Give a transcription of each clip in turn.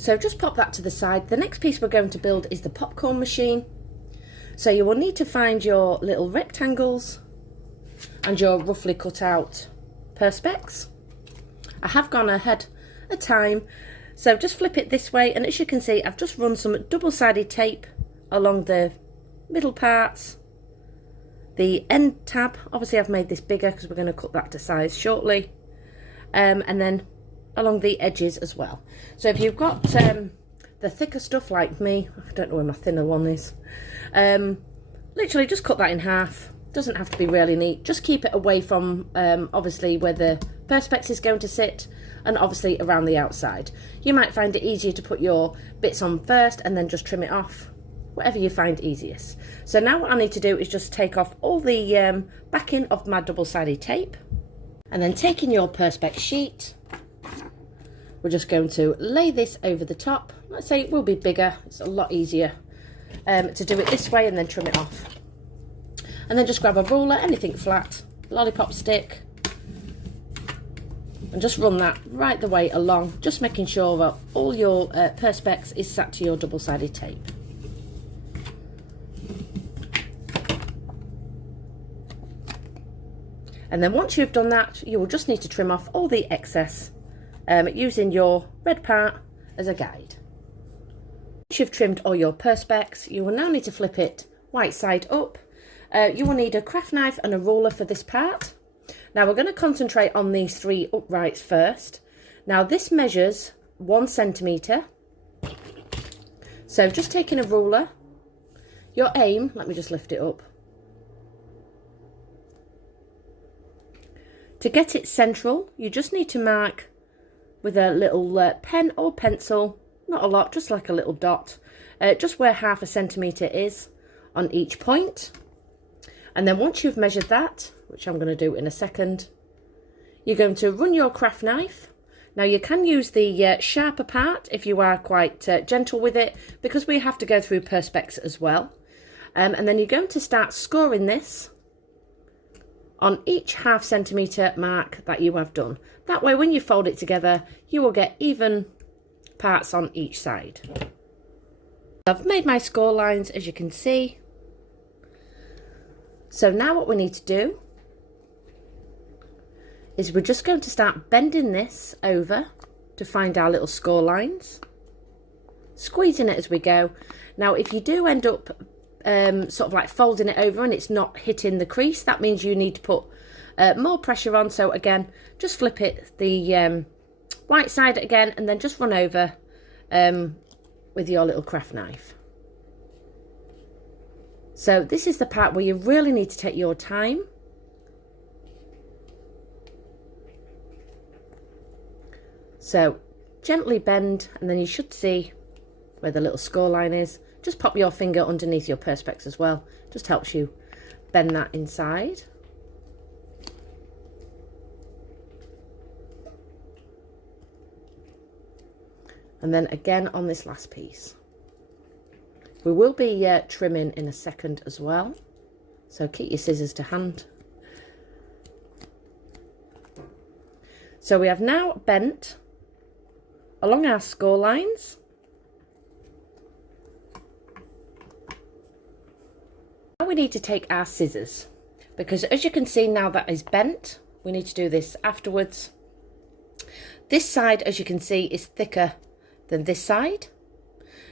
So just pop that to the side. The next piece we're going to build is the popcorn machine. So you will need to find your little rectangles and your roughly cut out perspex. I have gone ahead of time, so just flip it this way, and as you can see I've just run some double-sided tape along the middle parts, the end tab. Obviously I've made this bigger because we're going to cut that to size shortly, and then along the edges as well. So if you've got the thicker stuff like me, I don't know where my thinner one is, literally just cut that in half. Doesn't have to be really neat, just keep it away from obviously where the perspex is going to sit, and obviously around the outside. You might find it easier to put your bits on first and then just trim it off, whatever you find easiest. So now what I need to do is just take off all the backing of my double-sided tape, and then taking your perspex sheet, we're just going to lay this over the top. Let's say it will be bigger, it's a lot easier to do it this way and then trim it off. And then just grab a ruler, anything flat, lollipop stick, and just run that right the way along, just making sure that all your perspex is sat to your double-sided tape. And then once you've done that, you will just need to trim off all the excess using your red part as a guide. Once you've trimmed all your perspex, you will now need to flip it right side up. You will need a craft knife and a ruler for this part. Now we're going to concentrate on these three uprights first. Now this measures 1 centimetre. So just taking a ruler, your aim, let me just lift it up. To get it central, you just need to mark with a little pen or pencil, not a lot, just like a little dot, just where 1/2 centimetre is on each point. And then once you've measured that, which I'm going to do in a second, you're going to run your craft knife. Now you can use the sharper part if you are quite gentle with it, because we have to go through perspex as well. And then you're going to start scoring this on each 1/2 centimetre mark that you have done. That way when you fold it together, you will get even parts on each side. I've made my score lines, as you can see. So now what we need to do is we're just going to start bending this over to find our little score lines, squeezing it as we go. Now if you do end up sort of like folding it over and it's not hitting the crease, that means you need to put more pressure on. So again, just flip it the right side again, and then just run over with your little craft knife. So this is the part where you really need to take your time. So gently bend, and then you should see where the little score line is. Just pop your finger underneath your perspex as well. Just helps you bend that inside. And then again on this last piece. We will be trimming in a second as well, so keep your scissors to hand. So we have now bent along our score lines. Now we need to take our scissors, because as you can see now that is bent, we need to do this afterwards. This side, as you can see, is thicker than this side.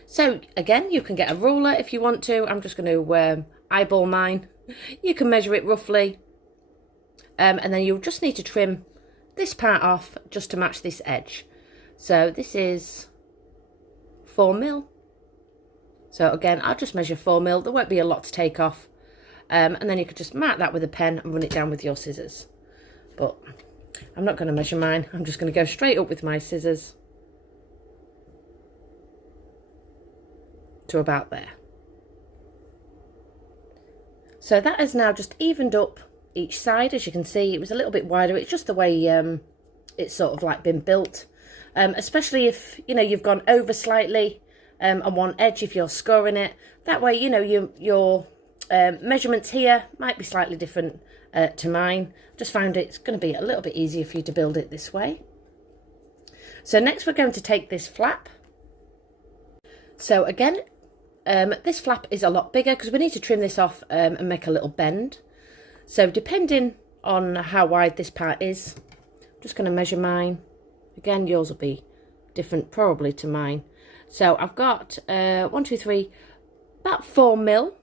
So again, you can get a ruler if you want to. I'm just going to eyeball mine. You can measure it roughly, and then you'll just need to trim this part off just to match this edge. So this is 4mm. So again, I'll just measure 4mm. There won't be a lot to take off, and then you could just mark that with a pen and run it down with your scissors. But I'm not going to measure mine. I'm just going to go straight up with my scissors to about there. So that has now just evened up each side. As you can see, it was a little bit wider. It's just the way it's sort of like been built, especially if you've gone over slightly on one edge if you're scoring it. That way your measurements here might be slightly different to mine. Just found it's going to be a little bit easier for you to build it this way. So next we're going to take this flap, So again, this flap is a lot bigger because we need to trim this off and make a little bend. So depending on how wide this part is, I'm just going to measure mine. Again, yours will be different probably to mine. So I've got 1, 2, 3, about 4 mil.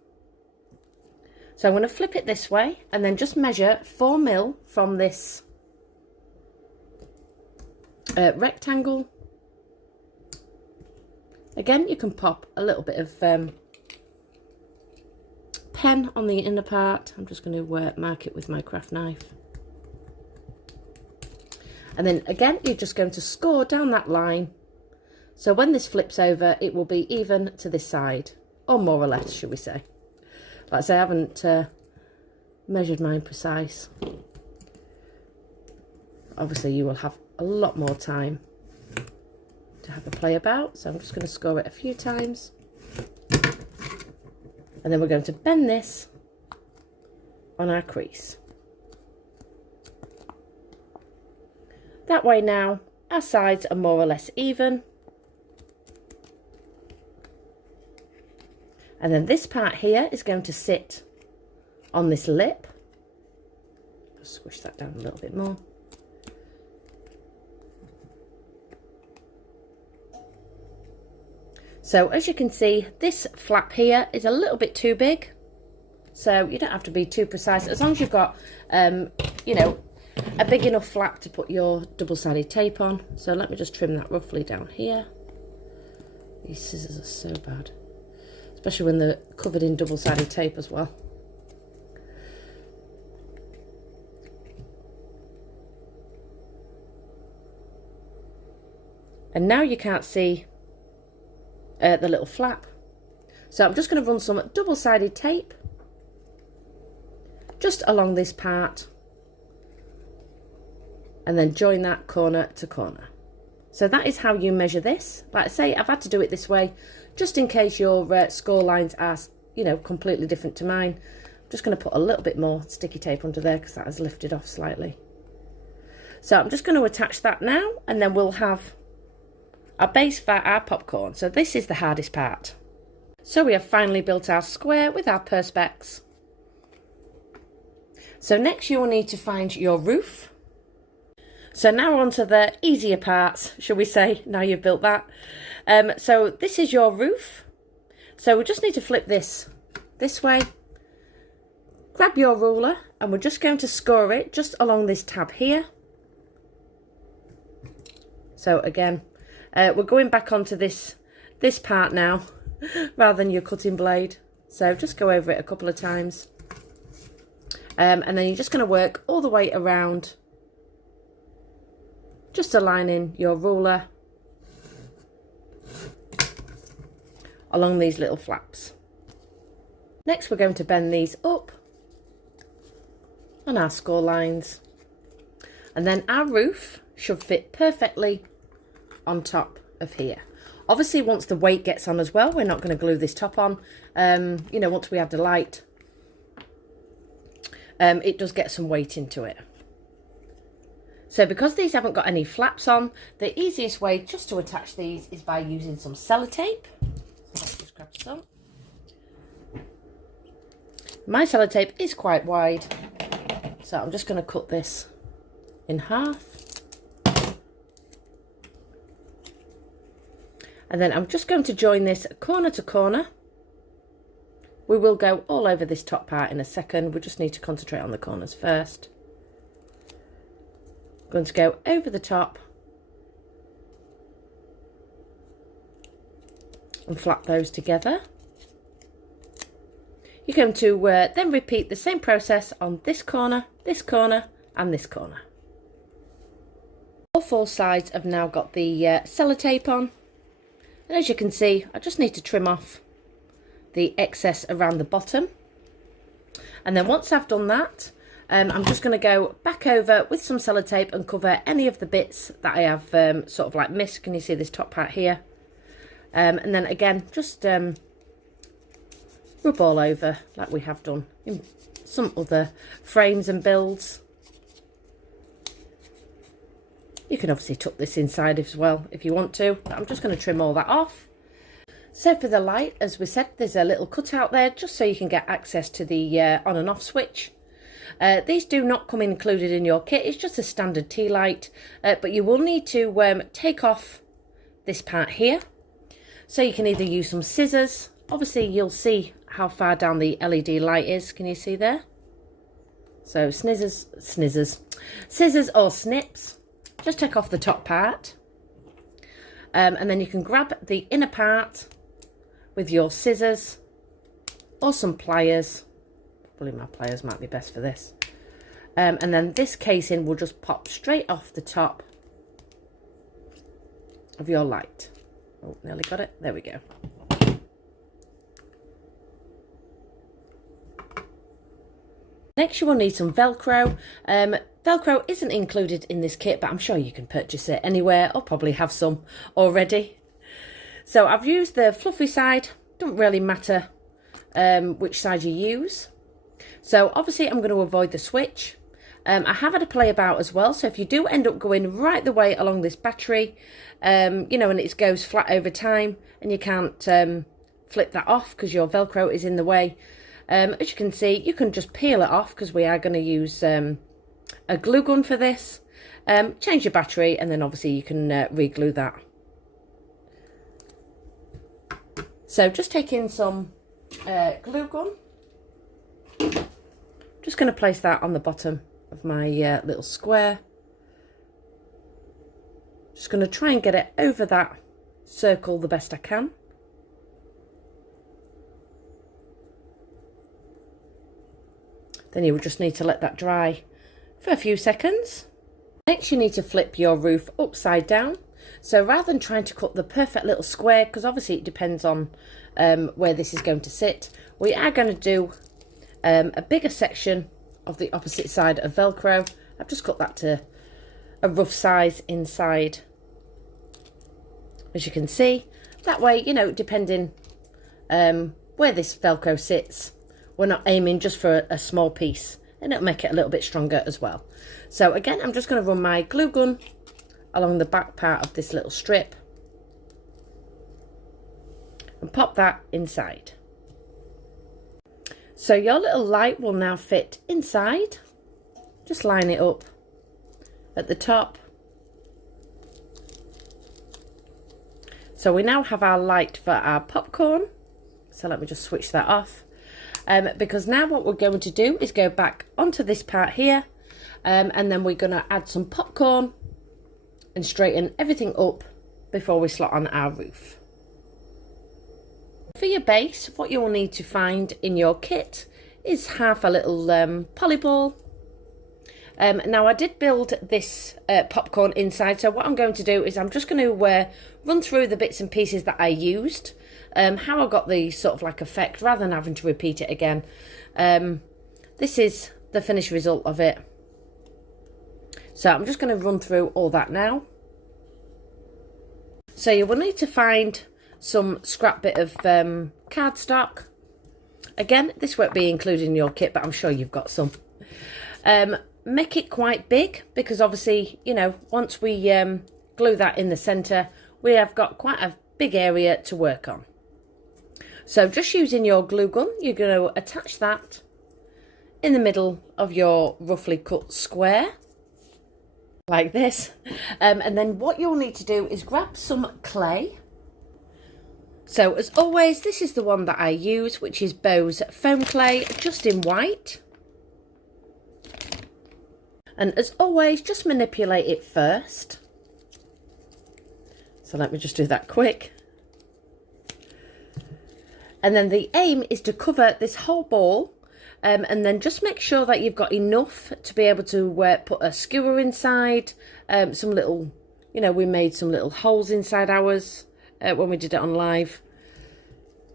So I'm going to flip it this way and then just measure 4 mil from this rectangle. Again, you can pop a little bit of pen on the inner part. I'm just going to mark it with my craft knife. And then again, you're just going to score down that line. So when this flips over, it will be even to this side, or more or less, should we say. Like I say, I haven't measured mine precise. Obviously, you will have a lot more time to have a play about, so I'm just going to score it a few times, and then we're going to bend this on our crease. That way now our sides are more or less even, and then this part here is going to sit on this lip. Just squish that down a little bit more. So as you can see, this flap here is a little bit too big. So you don't have to be too precise, as long as you've got, you know, a big enough flap to put your double-sided tape on. So let me just trim that roughly down here. These scissors are so bad, especially when they're covered in double-sided tape as well. And now you can't see the little flap. So I'm just going to run some double-sided tape just along this part and then join that corner to corner. So that is how you measure this. Like I say, I've had to do it this way just in case your score lines are, you know, completely different to mine. I'm just going to put a little bit more sticky tape under there because that has lifted off slightly. So I'm just going to attach that now, and then we'll have our base for our popcorn. So this is the hardest part. So we have finally built our square with our perspex. So next you will need to find your roof. So now on to the easier parts, shall we say, now you've built that. So this is your roof. So we just need to flip this way. Grab your ruler and we're just going to score it just along this tab here. So again, we're going back onto this part now rather than your cutting blade. So just go over it a couple of times. And then you're just going to work all the way around, just aligning your ruler along these little flaps. Next we're going to bend these up on our score lines. And then our roof should fit perfectly on top of here. Obviously once the weight gets on as well, we're not going to glue this top on. You know, once we add the light, it does get some weight into it. So because these haven't got any flaps on, the easiest way just to attach these is by using some sellotape. So let's just grab some. My sellotape is quite wide, so I'm just going to cut this in half. And then I'm just going to join this corner to corner. We will go all over this top part in a second. We just need to concentrate on the corners first. I'm going to go over the top and flap those together. You're going to then repeat the same process on this corner, and this corner. All four sides have now got the sellotape on. And as you can see, I just need to trim off the excess around the bottom. And then once I've done that, I'm just going to go back over with some sellotape and cover any of the bits that I have sort of like missed. Can you see this top part here? And then again, just rub all over like we have done in some other frames and builds. You can obviously tuck this inside as well if you want to, but I'm just going to trim all that off. So for the light, as we said, there's a little cutout there just so you can get access to the on and off switch. These do not come included in your kit, it's just a standard tea light, but you will need to take off this part here. So you can either use some scissors, obviously you'll see how far down the LED light is, can you see there? So scissors or snips, just take off the top part, and then you can grab the inner part with your scissors or some pliers. Probably my pliers might be best for this. And then this casing will just pop straight off the top of your light. Oh, nearly got it. There we go. Next you will need some Velcro. Velcro isn't included in this kit, but I'm sure you can purchase it anywhere or probably have some already. So I've used the fluffy side, don't really matter which side you use. So obviously I'm going to avoid the switch. I have had a play about as well, so if you do end up going right the way along this battery, you know, and it goes flat over time and you can't flip that off because your Velcro is in the way, as you can see, you can just peel it off because we are going to use a glue gun for this. Change your battery and then obviously you can re-glue that. So just taking some glue gun, just going to place that on the bottom of my little square. Just going to try and get it over that circle the best I can. Then you will just need to let that dry for a few seconds. Next you need to flip your roof upside down. So rather than trying to cut the perfect little square, because obviously it depends on where this is going to sit, we are going to do a bigger section of the opposite side of Velcro. I've just cut that to a rough size inside, as you can see. That way, you know, depending where this Velcro sits, we're not aiming just for a small piece, and it'll make it a little bit stronger as well. So again, I'm just going to run my glue gun along the back part of this little strip and pop that inside. So your little light will now fit inside. Just line it up at the top. So we now have our light for our popcorn. So let me just switch that off. Because now what we're going to do is go back onto this part here, and then we're going to add some popcorn and straighten everything up before we slot on our roof. For your base, what you will need to find in your kit is half a little poly ball. Now I did build this popcorn inside, so what I'm going to do is I'm just going to run through the bits and pieces that I used, how I got the sort of like effect rather than having to repeat it again. This is the finished result of it. So I'm just going to run through all that now. So you will need to find some scrap bit of cardstock. Again, this won't be included in your kit, but I'm sure you've got some. Make it quite big because obviously, you know, once we glue that in the centre, we have got quite a big area to work on. So just using your glue gun, you're going to attach that in the middle of your roughly cut square, like this. And then what you'll need to do is grab some clay. So as always, this is the one that I use, which is Bose foam clay, just in white. And as always, just manipulate it first. So let me just do that quick. And then the aim is to cover this whole ball, and then just make sure that you've got enough to be able to put a skewer inside, some little, you know, we made some little holes inside ours when we did it on live.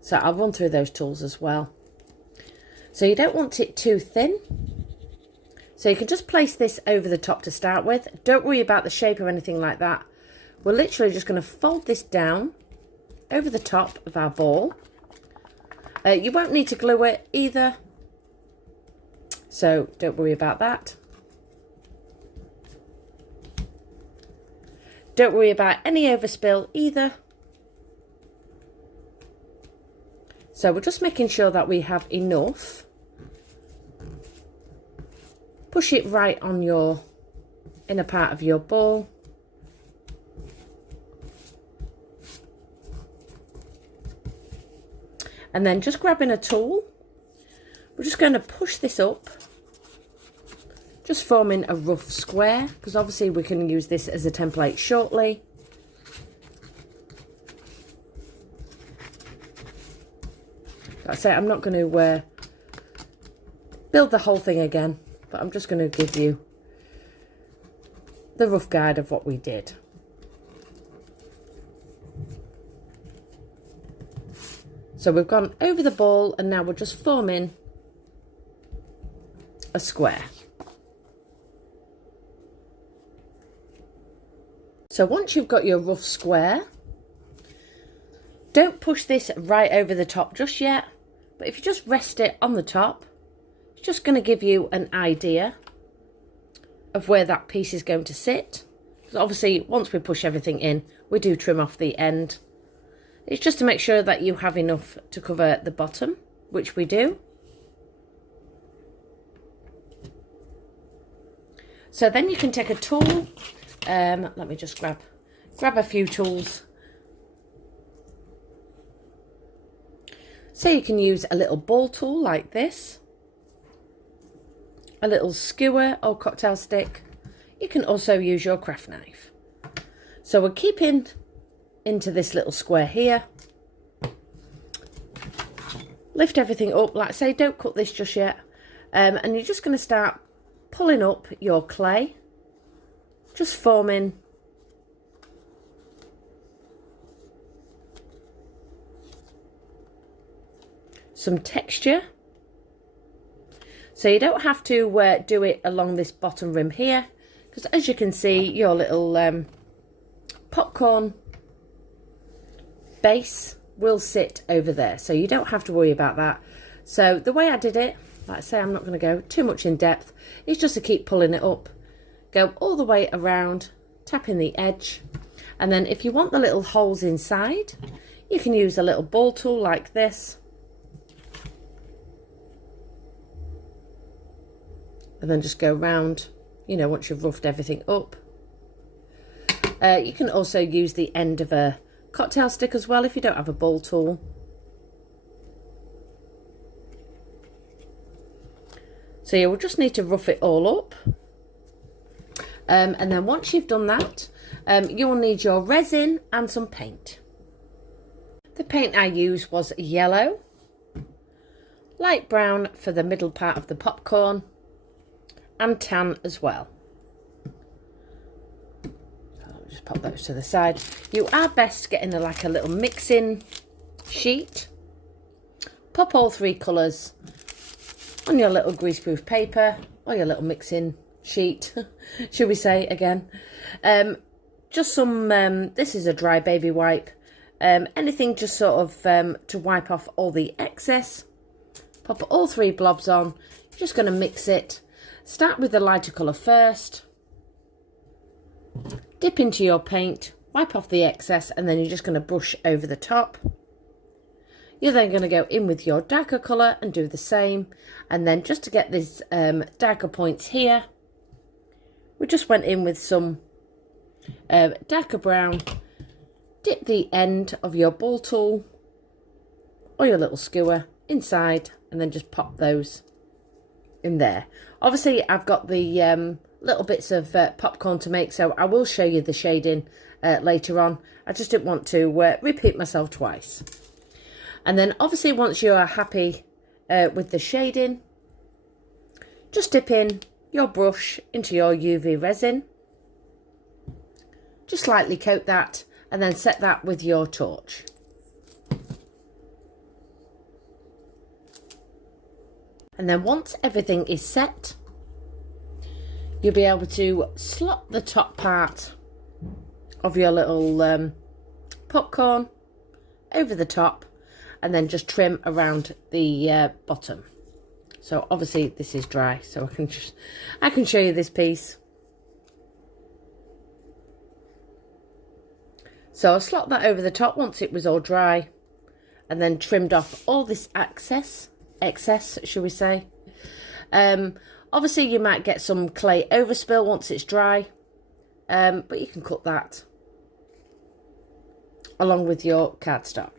So I'll run through those tools as well. So you don't want it too thin. So you can just place this over the top to start with. Don't worry about the shape or anything like that. We're literally just going to fold this down over the top of our ball. You won't need to glue it either, so don't worry about that. Don't worry about any overspill either. So we're just making sure that we have enough. Push it right on your inner part of your ball. And then just grabbing a tool, we're just going to push this up, just forming a rough square, because obviously we can use this as a template shortly. Like I say, I'm not going to build the whole thing again, but I'm just going to give you the rough guide of what we did. So we've gone over the ball and now we're just forming a square. So once you've got your rough square, don't push this right over the top just yet, but if you just rest it on the top, it's just going to give you an idea of where that piece is going to sit. Because obviously once we push everything in, we do trim off the end. It's just to make sure that you have enough to cover the bottom, which we do. So then you can take a tool. Let me just grab a few tools. So you can use a little ball tool like this, a little skewer or cocktail stick. You can also use your craft knife. So we're keeping into this little square here. Lift everything up, like I say, don't cut this just yet. And you're just going to start pulling up your clay, just forming some texture. So you don't have to do it along this bottom rim here, because as you can see, your little popcorn base will sit over there, so you don't have to worry about that. So the way I did it, like I say, I'm not going to go too much in depth. It's just to keep pulling it up, go all the way around, tapping the edge, and then if you want the little holes inside, you can use a little ball tool like this, and then just go round, you know, once you've roughed everything up. You can also use the end of a cocktail stick as well if you don't have a ball tool. So you will just need to rough it all up. And then once you've done that, you'll need your resin and some paint. The paint I used was yellow, light brown for the middle part of the popcorn, and tan as well. Just pop those to the side. You are best getting like a little mixing sheet. Pop all three colours on your little greaseproof paper, or your little mixing sheet, should we say again. Just some, this is a dry baby wipe. Anything just sort of to wipe off all the excess. Pop all three blobs on. You're just going to mix it. Start with the lighter colour first. Dip into your paint, wipe off the excess, and then you're just going to brush over the top. You're then going to go in with your darker colour and do the same. And then just to get these darker points here, we just went in with some darker brown. Dip the end of your ball tool or your little skewer inside, and then just pop those in there. Obviously I've got the little bits of popcorn to make, so I will show you the shading later on. I just didn't want to repeat myself twice. And then obviously once you are happy with the shading, just dip in your brush into your UV resin, just slightly coat that, and then set that with your torch. And then once everything is set, you'll be able to slot the top part of your little popcorn over the top, and then just trim around the bottom. So obviously this is dry, so I can show you this piece. So I'll slot that over the top once it was all dry, and then trimmed off all this excess, shall we say. Obviously you might get some clay overspill once it's dry, but you can cut that along with your cardstock.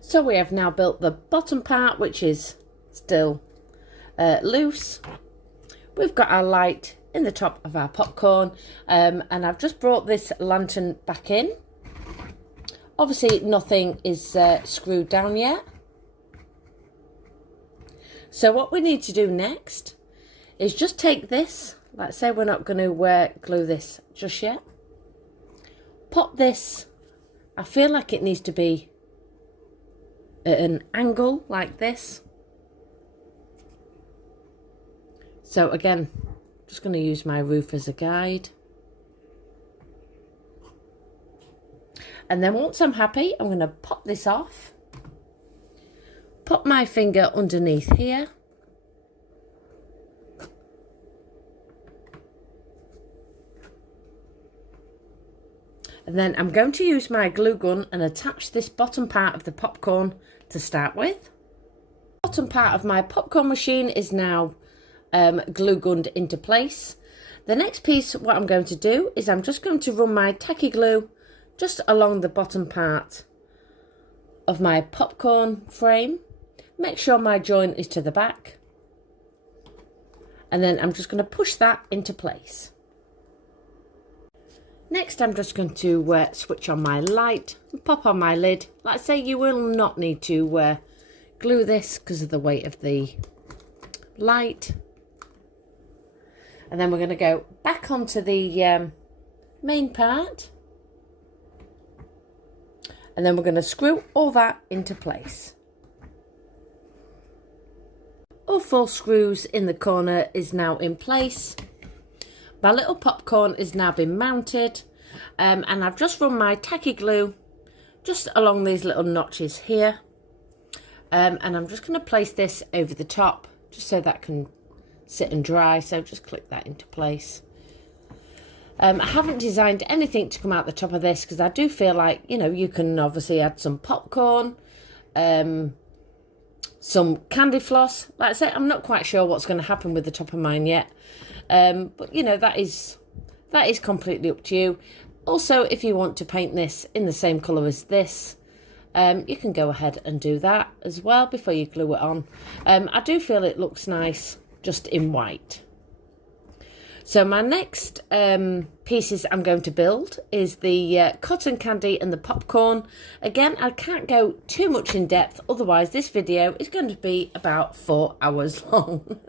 So we have now built the bottom part, which is still loose. We've got our light in the top of our popcorn, and I've just brought this lantern back in. Obviously nothing is screwed down yet. So what we need to do next is just take this, let's say we're not going to glue this just yet. Pop this, I feel like it needs to be at an angle like this. So again, just going to use my roof as a guide. And then once I'm happy, I'm going to pop this off. Put my finger underneath here. And then I'm going to use my glue gun and attach this bottom part of the popcorn to start with. The bottom part of my popcorn machine is now glue gunned into place. The next piece, what I'm going to do is I'm just going to run my tacky glue just along the bottom part of my popcorn frame. Make sure my joint is to the back. And then I'm just going to push that into place. Next, I'm just going to switch on my light and pop on my lid. Like I say, you will not need to glue this because of the weight of the light. And then we're going to go back onto the main part. And then we're going to screw all that into place. All 4 screws in the corner is now in place. My little popcorn is now been mounted, and I've just run my tacky glue just along these little notches here, and I'm just going to place this over the top just so that can sit and dry. So just click that into place. I haven't designed anything to come out the top of this because I do feel like, you know, you can obviously add some popcorn, some candy floss. Like I say, I'm not quite sure what's going to happen with the top of mine yet. But you know, that is completely up to you. Also, if you want to paint this in the same colour as this, you can go ahead and do that as well before you glue it on. I do feel it looks nice just in white. So my next pieces I'm going to build is the cotton candy and the popcorn. Again, I can't go too much in depth, otherwise this video is going to be about 4 hours long.